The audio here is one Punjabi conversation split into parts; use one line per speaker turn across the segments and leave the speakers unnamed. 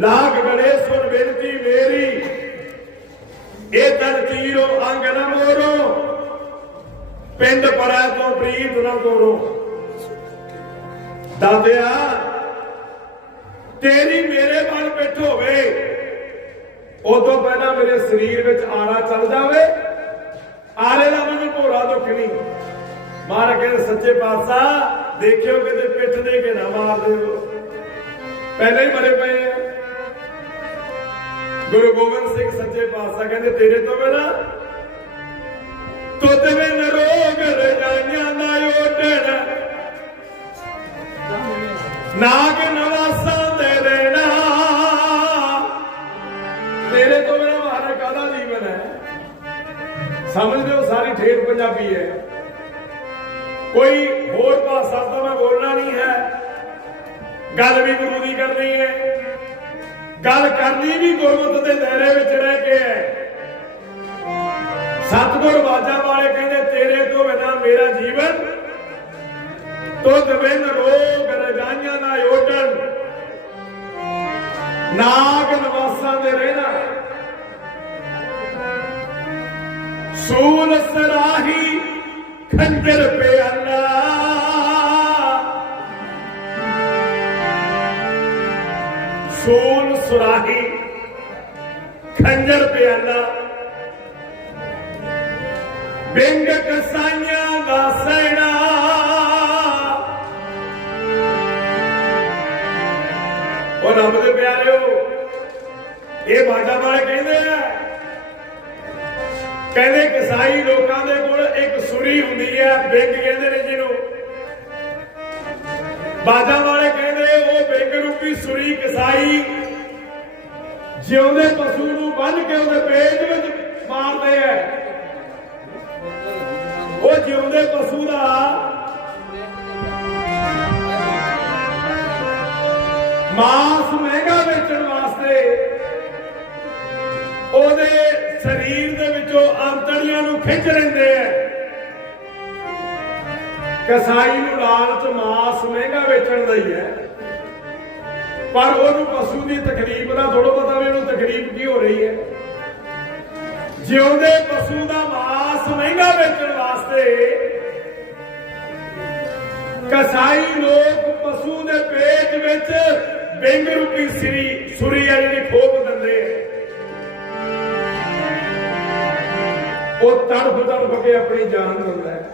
ਲਾਗ ਗੜੇ ਸੁਣ ਬੇਨਤੀ ਮੇਰੀ। ਇਹ ਤਨ ਤੀਰੋ ਅੰਗ ਨ ਮੋਰੋ ਪਿੰਡ ਪਰਾ ਤੋਂ ਪ੍ਰੀਤ ਨ ਤੋਰੋ। ਦਾਦਿਆ, ਤੇਰੀ ਮੇਰੇ ਮਨ ਪਿੱਠ ਹੋਵੇ, ਉਦੋਂ ਪਹਿਲਾਂ ਮੇਰੇ ਸਰੀਰ ਵਿੱਚ ਆਰਾ ਚੱਲ ਜਾਵੇ। ਆਰੇ ਦਾ ਮੈਨੂੰ ਭੋਰਾ ਦੁੱਖ ਨਹੀਂ ਮਾਰ ਕੇ ਸੱਚੇ ਪਾਤਸ਼ਾਹ, ਦੇਖਿਓ ਕਿਤੇ ਪਿੱਠ ਦੇ ਕੇ ਨਾ ਮਾਰ ਦਿਓ। ਪਹਿਲੇ ਹੀ ਮਰੇ ਪਏ ਗੁਰੂ ਗੋਬਿੰਦ ਸਿੰਘ ਸੱਚੇ ਪਾਤਸ਼ਾਹ ਕਹਿੰਦੇ, ਤੇਰੇ ਤੋਂ ਬਿਨਾ ਤੁਤ ਬਿਨ ਰੋਗ ਰਜਾਈਆਂ ਨਾ ਓਟਣ ਨਾਗ ਨਵਾਸਾਂ ਦੇ ਦੇਣਾ। ਤੇਰੇ ਤੋਂ ਬਿਨਾ ਮਹਾਰਾਜ ਕਾਹਦਾ ਜੀਵਨ ਹੈ? ਸਮਝਦੇ ਹੋ ਸਾਰੀ ਠੇਠ ਪੰਜਾਬੀ ਹੈ। ਕੋਈ ਹੋਰ ਭਾਸ਼ਾ ਤਾਂ ਮੈਂ ਬੋਲਣਾ ਨਹੀਂ ਹੈ। ਗੱਲ ਵੀ ਗੁਰੂ ਦੀ ਕਰਨੀ ਹੈ। ਗੱਲ ਕਰਨੀ ਵੀ ਗੁਰਮਤਿ ਦੇ ਦਾਇਰੇ ਵਿੱਚ ਰਹਿ ਕੇ ਹੈ। ਸਤਿਗੁਰ ਬਾਜਾਂ ਵਾਲੇ ਕਹਿੰਦੇ, ਤੇਰੇ ਤੋਂ ਬਿਨਾ ਮੇਰਾ ਜੀਵਨ ਤੁਧ ਬਿਨ ਰੋਗ ਰਜਾਈਆਂ ਨਾ ਓਟਣ। ਨਾਗ ਨਿਵਾਸਾਂ ਦੇ ਰਹਿਣਾ। ਸੂਲ ਸਰਾਹੀ ਖੰਜਰ ਪਿਆਲਾ ਸੂਲ ਸੁਰਾਹੀ, ਖੰਜਰ ਪਿਆਲਾ। ਬਿੰਗ ਕਸਾਈਆਂ ਦਾ ਸੈਣਾ। ਉਹ ਰੱਬ ਦੇ ਪਿਆਰਿਓ, ਇਹ ਬਾਜਾ ਵਾਲੇ ਕਹਿੰਦੇ ਆ, ਕਹਿੰਦੇ ਕਸਾਈ ਲੋਕਾਂ ਦੇ ਕੋਲ ਇੱਕ ਸੁਰੀ ਹੁੰਦੀ ਹੈ ਬਿੰਗ ਕਹਿੰਦੇ ਨੇ ਜਿਹਨੂੰ। ਬਾਜਾ ਬਿੰਗ ਸੁਰੀ ਕਸਾਈ। ਜਿਉਂਦੇ ਪਸ਼ੂ ਨੂੰ ਬੰਨ ਕੇ ਉਹਦੇ ਪੇਟ ਵਿੱਚ ਮਾਰਦੇ ਆ। ਉਹ ਜਿਉਂਦੇ ਪਸ਼ੂ ਦਾ ਮਾਸ ਮਹਿੰਗਾ ਵੇਚਣ ਵਾਸਤੇ ਉਹਦੇ ਸਰੀਰ ਦੇ ਵਿੱਚੋਂ ਅੰਤੜੀਆਂ ਨੂੰ ਖਿੱਚ ਲੈਂਦੇ ਆ। ਕਸਾਈ ਨੂੰ ਲਾਲਚ ਮਾਸ ਮਹਿੰਗਾ ਵੇਚਣ ਦਾ ਹੀ ਹੈ। ਪਰ ਉਹਨੂੰ ਪਸ਼ੂ ਦੀ ਤਕਲੀਫ ਦਾ ਥੋੜਾ ਪਤਾ ਵੀ ਉਹਨੂੰ ਤਕਲੀਫ ਕੀ ਹੋ ਰਹੀ ਹੈ। ਜਿਉਂਦੇ ਪਸ਼ੂ ਦਾ ਮਾਸ ਮਹਿੰਗਾ ਵੇਚਣ ਵਾਸਤੇ ਕਸਾਈ ਲੋਕ ਪਸ਼ੂ ਦੇ ਪੇਟ ਵਿੱਚ ਬਿੰਗ ਰੂਪੀ ਸਰੀ, ਸੁਰੀ ਆ ਜਿਹੜੀ ਖੋਪ ਦਿੰਦੇ ਆ। ਉਹ ਤੜਫ ਤੜਫ ਕੇ ਆਪਣੀ ਜਾਨ ਦਿੰਦਾ ਹੈ।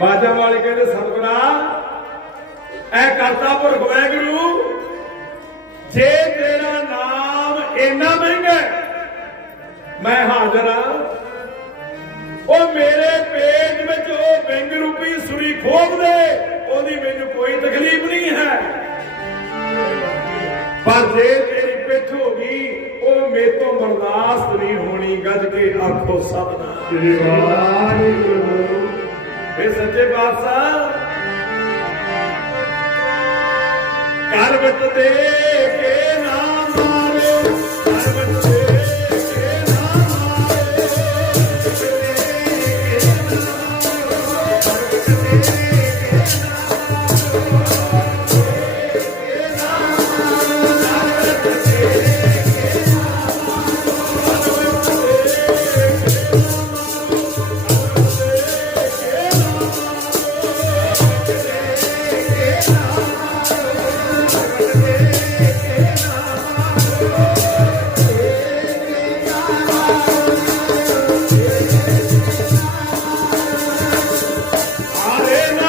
ਬਾਜਾ ਵਾਲੇ ਕਹਿੰਦੇ ਸਤਿਗੁਰਾ ਐ ਕਰਤਾ ਪੁਰਖ ਵਾਹਿਗੁਰੂ ਜੇ ਤੇਰਾ ਨਾਮ ਇੰਨਾ ਮਹਿੰਗਾ ਮੈਂ ਹਾਜ਼ਰ ਹਾਂ। ਉਹ ਮੇਰੇ ਪੇਟ ਵਿੱਚ ਉਹ ਬਿੰਗ ਰੂਪੀ ਸੁਰੀ ਖੋਪ ਦੇ ਉਹਦੀ ਮੈਨੂੰ ਕੋਈ ਤਕਲੀਫ ਨਹੀਂ ਹੈ। ਪਰ ਜੇ ਤੇਰੀ ਪਿੱਠ ਹੋ ਗਈ ਉਹ ਮੇਰੇ ਤੋਂ ਬਰਦਾਸ਼ਤ ਨਹੀਂ ਹੋਣੀ ਗੱਜ ਕੇ ਆਖੋ ਸਭਨਾ
ਸ੍ਰੀ ਵਾਹਿਗੁਰੂ।
ਵੇ ਸੱਚੇ ਪਾਤਸ਼ਾਹ ਕਰ ਵਿੱਚ ਦੇ ਕੇ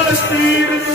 Palestine